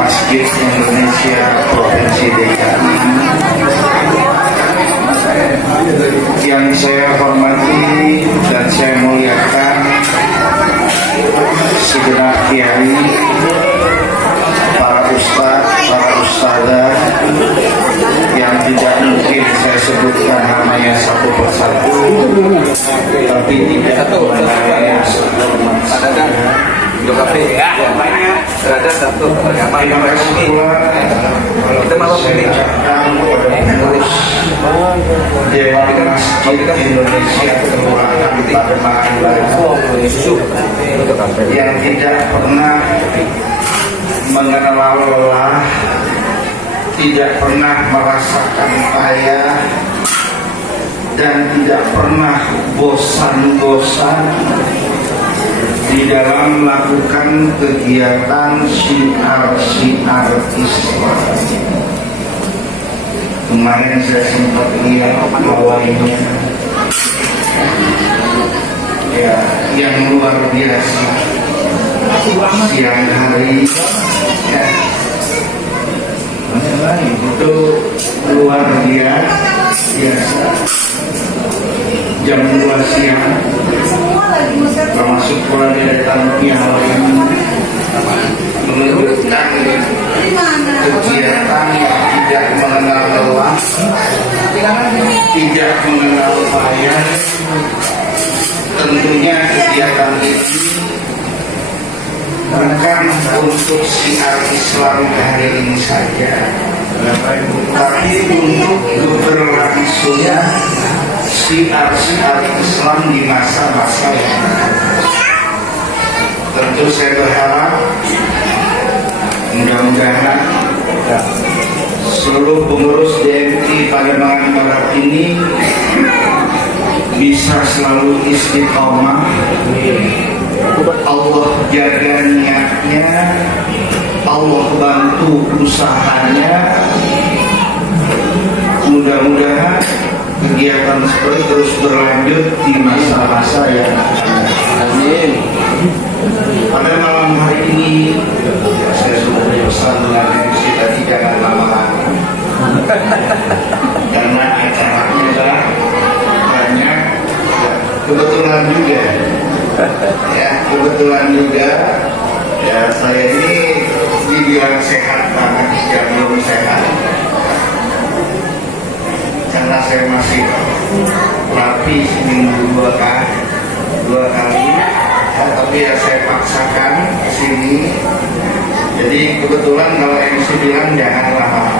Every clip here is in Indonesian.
Masjid Indonesia Provinsi DKI yang saya hormati dan saya muliakan segenap kiai, para ustadz, para ustadzah yang tidak mungkin saya sebutkan namanya satu persatu, tapi tidak mengenai terhadap satu agama yang kita mau mengucapkan kepada pengurus Dewan Masjid Indonesia Kelurahan Pademangan yang tidak pernah mengenal lelah, tidak pernah merasakan payah, dan tidak pernah bosan-bosan di dalam melakukan kegiatan syiar-syiar Islam. Kemarin saya sempat lihat pawainya, ya, yang luar biasa. Siang hari, ya, itu luar biasa. Jam 2 siang, termasuk pula deretan piala yang menunjukkan kegiatan yang tidak mengenal lelah, tidak mengenal payah. Tentunya kegiatan ini bukan untuk syiar Islam hari ini saja, tapi untuk berlangsungnya syiar-syiar Islam di masa-masa yang akan. Tentu saya berharap mudah-mudahan seluruh pengurus DMI Pademangan Barat ini bisa selalu istiqomah. Allah jaga niatnya, Allah bantu usahanya. Mudah-mudahan kegiatan seperti terus berlanjut di masa-masa yang amin. Pada malam hari ini saya sudah berpesan dengan MC tadi jangan lama-lama karena acaranya banyak. Kebetulan juga ya saya ini dibilang sehat banget yang belum sehat karena saya masih rapi seminggu dua kali ya, tapi ya saya paksakan sini. Jadi kebetulan kalau MC bilang jangan lama,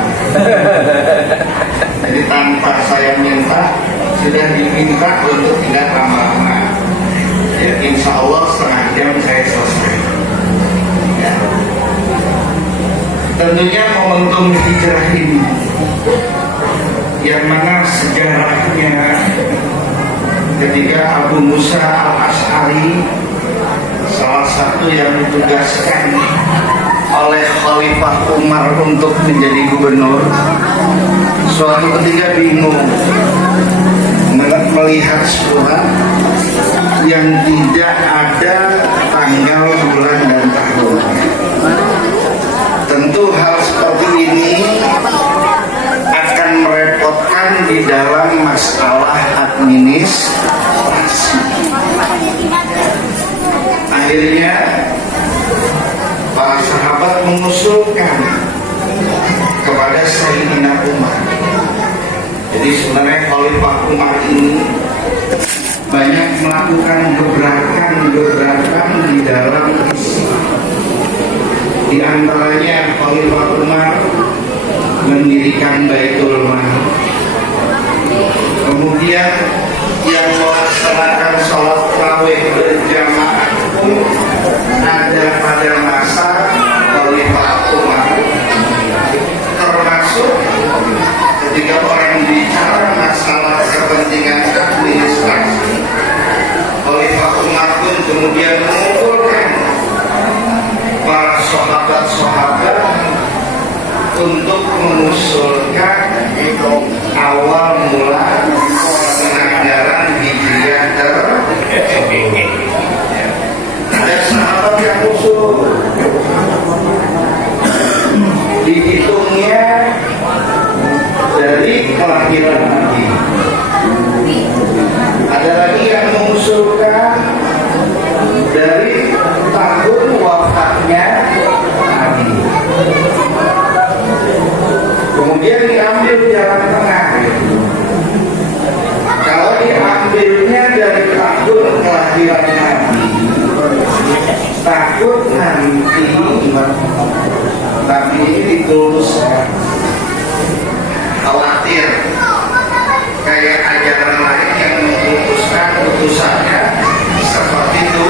jadi tanpa saya minta sudah diminta untuk tidak lama-lama. Ya, insya Allah setengah jam saya selesai. Ya. Tentunya momentum hijrah ini, yang mana sejarahnya ketika Abu Musa al-Ash'ari, salah satu yang ditugaskan oleh Khalifah Umar untuk menjadi gubernur, suatu ketika bingung melihat surat yang tidak ada tanggal, bulan, dan tahun. Tentu hal seperti ini akan merepotkan di dalam masalah administrasi. Akhirnya para sahabat mengusulkan kepada Sayyidina Umar. Jadi sebenarnya Khalifah Umar ini banyak melakukan gebrakan di dalam Islam. Di antaranya Khalifah Umar mendirikan Baitul Mal. Kemudian yang melaksanakan sholat tarawih berjamaah ada pada masa Khalifah Umar, termasuk ketika orang bicara masalah kepentingan administrasi. Khalifah Umar pun kemudian mengumpulkan para sahabat-sahabat untuk mengusulkan awal mula penganggaran hijriah ada sahabat yang usul dihitungnya dari kelahiran Nabi. Ada lagi yang mengusulkan dari tahun wafatnya Nabi. Kemudian diambil jalan tengah. Kalau diambilnya dari tahun kelahiran Nabi, takut nanti Nabi ini dituluskan. Khawatir kayak ajaran lain yang memutuskan putusannya seperti itu,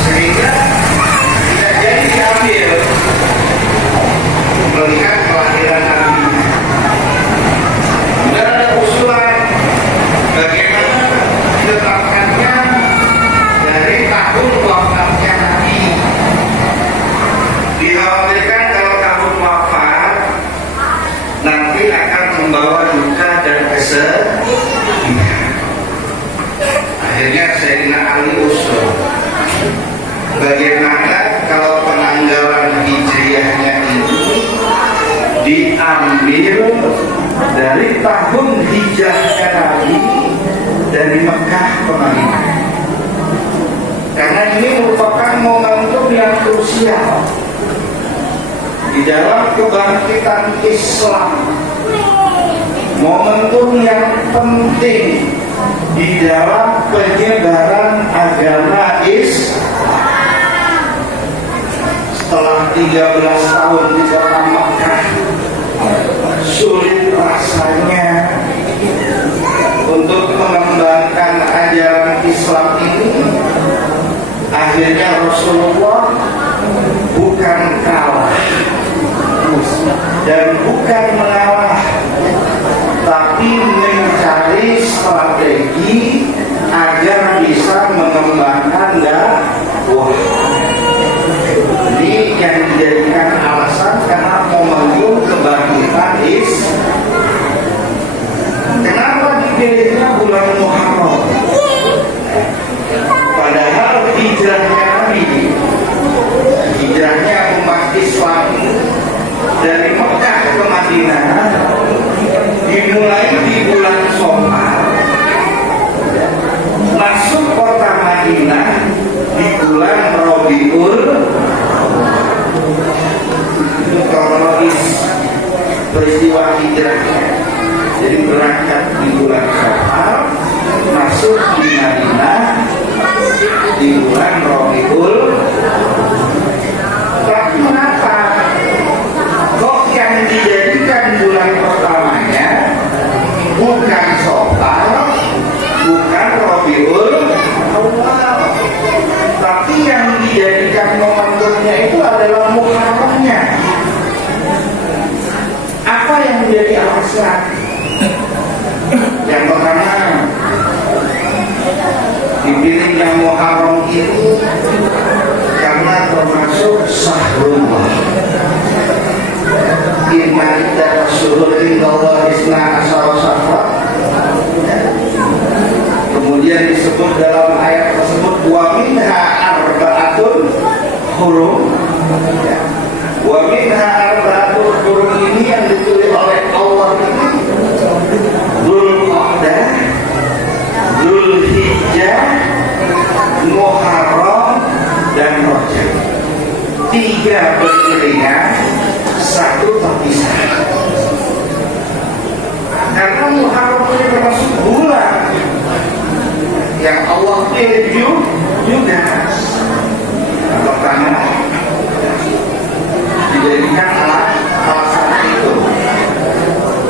sehingga tidak jadi diambil melihat kelahiran Nabi. Dan ada usulan bagaimana ditetapkannya dari tahun wafatnya Nabi. Dikhawatirkan kalau tahun wafat nanti akan membawa duka dan kesedihan. Akhirnya Sayyidina Ali usul, bagaimana kalau penanggalan hijriahnya ini diambil dari tahun hijrahnya Nabi dari Mekah ke Madinah. Karena ini merupakan momentum yang krusial di dalam kebangkitan Islam, momentum yang penting di dalam penyebaran agama Islam. Setelah 13 tahun di kota Mekah, sulit rasanya untuk mengembangkan ajaran Islam ini. Akhirnya Rasulullah bukan kalah dan bukan mengalah, tapi mencari strategi agar bisa mengembangkan dakwah. Ini yang dijadikan alasan karena momentum kebangkitan Islam. Kenapa dipilihnya bulan Muharram? Padahal hijrahnya Nabi, hijrahnya umat Islam dari Mekah ke Madinah dimulai di bulan Safar, masuk kota Madinah di bulan Rabiul. Itu kronologis peristiwa hijrahnya. Jadi berangkat di bulan Safar, masuk di Madinah di bulan Rabiul. Tapi kenapa kok yang dijadikan bulan pertamanya bukan Safar, bukan Rabiul Awal, tapi yang dijadikan momentumnya itu adalah Muharramnya? Apa yang menjadi alasan? Yang pertama, dipilihnya Muharram itu karena termasuk Sahrullah. Inna iddah syuhur indallah isna asyara syahra. Kemudian disebut dalam ayat tersebut wa minha arba'atun hurum. Wa minha arba'atun hurum ini yang ditulis oleh Allah ini Dzulqa'dah, Dzulhijjah, Muharram dan Rajab. 3 beriringan, 1 terpisah. Karena Muharram ini termasuk bulan yang Allah pilih juga. Pertama, dijadikan alasan itu.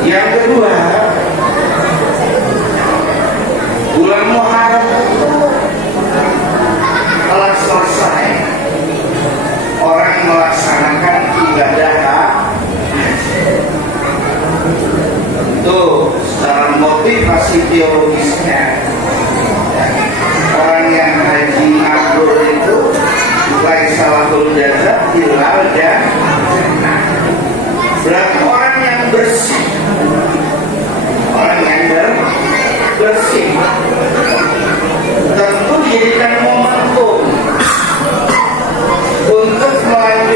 Yang kedua, bulan Muharram itu telah selesai orang melaksanakan ibadah haji. Tentu secara motivasi teologisnya, orang yang haji mabrur itu lain salahul jaza hilal jannah. Berarti orang yang bersih, orang yang bersih tentu dijadikan momentum untuk melanjutkan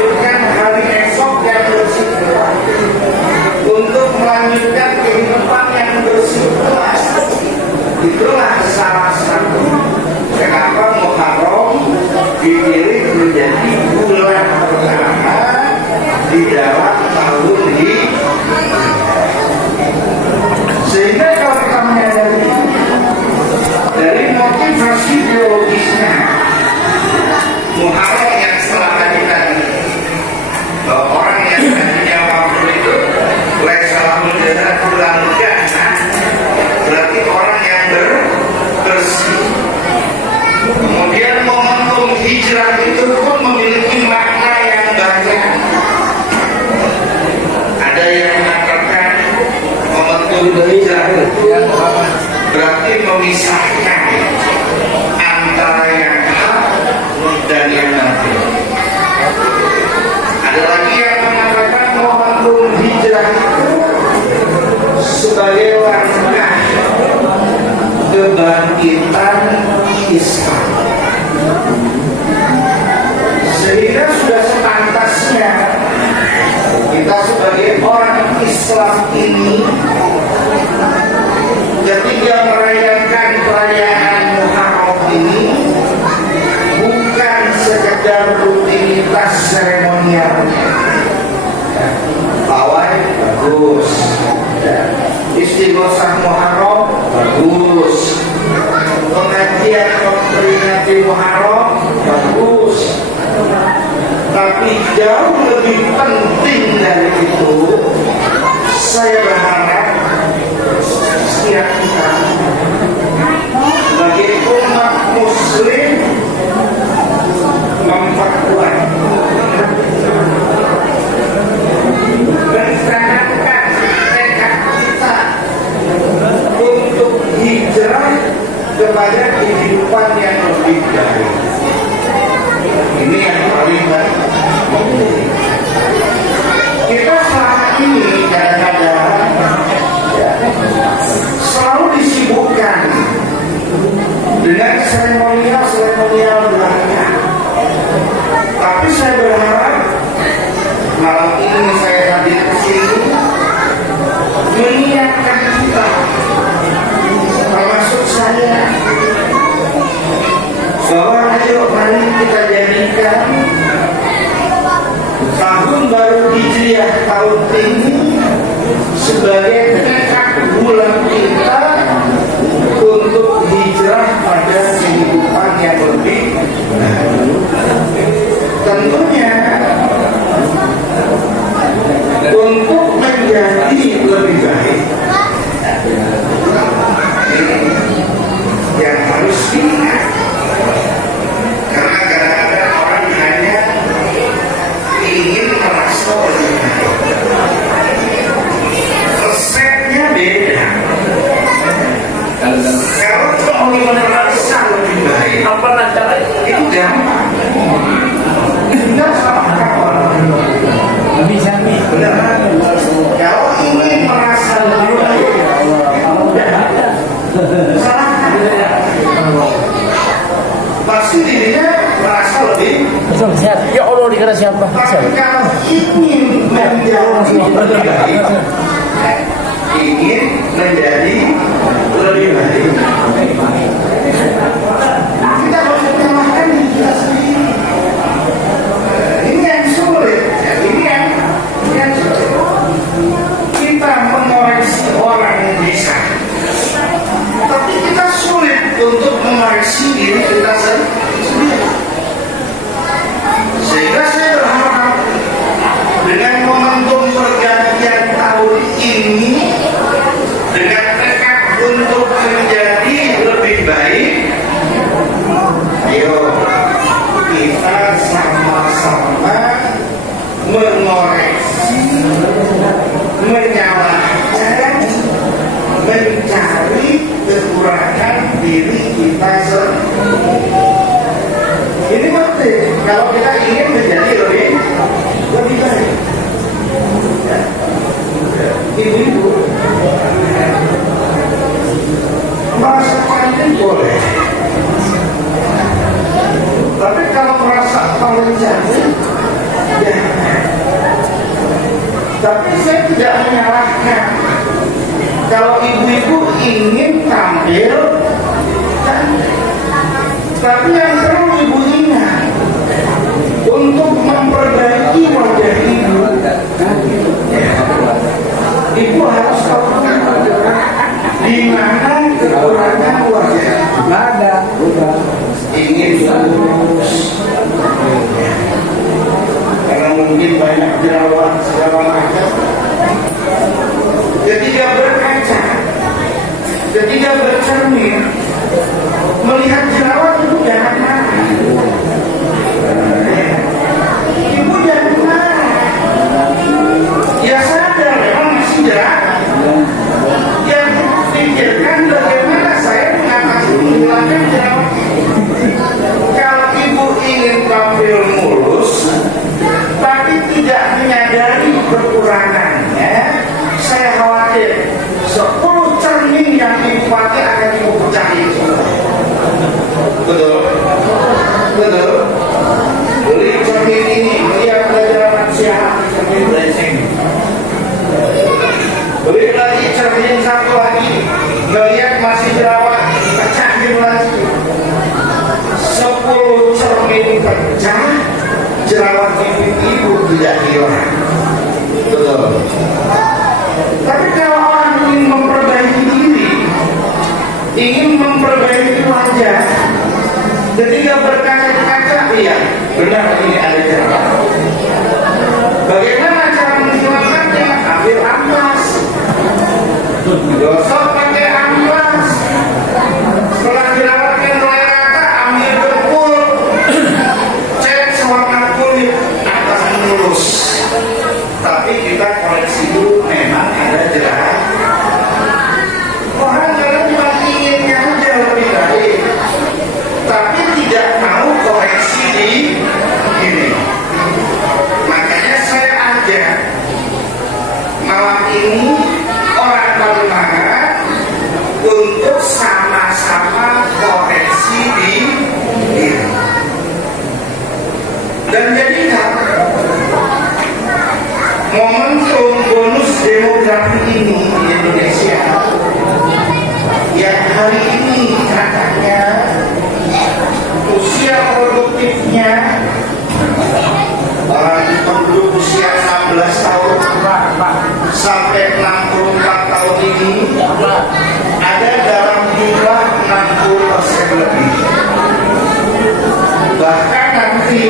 seremonialnya. Pawai bagus, istighosah Muharram bagus, pengajian memperingati Muharram bagus. Tapi jauh lebih penting dari itu, saya berharap setiap kita sebagai umat muslim memperkuat, mencerahkan tekad kita untuk hijrah kepada kehidupan yang lebih baik. Ini yang paling penting. Kita selama ini kadang-kadang selalu disibukkan dengan seremonial belaka. Tapi saya berharap malam ini saya hadir ke sini mengingatkan kita, termasuk saya, bahwa ayo mari kita jadikan tahun baru Hijriah tahun ini sebagai tekad bulan kita untuk hijrah pada kehidupan yang lebih tentunya untuk menjadi lebih baik. Yang harus diingat, karena kadang-kadang orang hanya ingin merasa lebih baik. Resepnya beda. Kalau mau merasa lebih baik, apa caranya? Itu gampang. Tidak salah orang. Bisa nih. Benar. Kalau ingin merasa lebih baik, mudah. Salah. Pasti dirinya merasa lebih. Ya Allah, dikira siapa? Tapi kalau ingin menjadi lebih baik, ingin menjadi lebih baik, kita harus menyalahkan diri kita sendiri. Ini yang sulit. Ini yang sulit. Kita mengoreksi orang bisa, tapi kita sulit untuk mengoreksi diri kita sendiri. Sehingga saya berharap dengan momentum pergantian tahun ini, dengan tekad untuk menjadi lebih baik, ayo kita sama-sama mengoreksi, menyalahkan, mencari kekurangan diri kita sendiri. Ini penting kalau kita ingin menjadi lebih baik. Ya. Ibu-ibu merasa cantik boleh, tapi kalau merasa paling cantik, ya. Tapi saya tidak menyalahkan kalau ibu-ibu ingin tampil cantik. Tapi yang perlu ibu ingat, untuk memperbaiki wajah ibu, ibu harus tahu di mana kekurangan wajah. Nggak ada. Ingin lurus, karena mungkin banyak jerawat segala macam. Ketika berkaca, ketika bercermin, melihat jerawat itu jangan marah. Ibu jangan marah. Ya sadar memang masih jerawat. Yang pikirkan bagaimana saya mengatasi menghilangkan jerawat. Kalau ibu ingin tampil mulus, tapi tidak menyadari kekurangannya, saya khawatir 10 cermin yang ibu pakai akan ibu pecahin. Betul. Gosok pakai amplas. Setelah dilewatkan oleh rata, ambil dempul, cek sewarna kulit atas lurus. Tapi kita koreksi dulu, memang ada jerat. Orang kadang cuma inginnya aja lebih baik, tapi tidak mau koreksi di ini. Makanya saya ajak malam ini orang Kalimantan untuk sama-sama koreksi di ini. Dan jadikan momentum bonus demografi ini di Indonesia yang hari ini katanya usia produktifnya penduduk usia 16 tahun sampai 64 tahun ini ada dalam jumlah 60% lebih. Bahkan nanti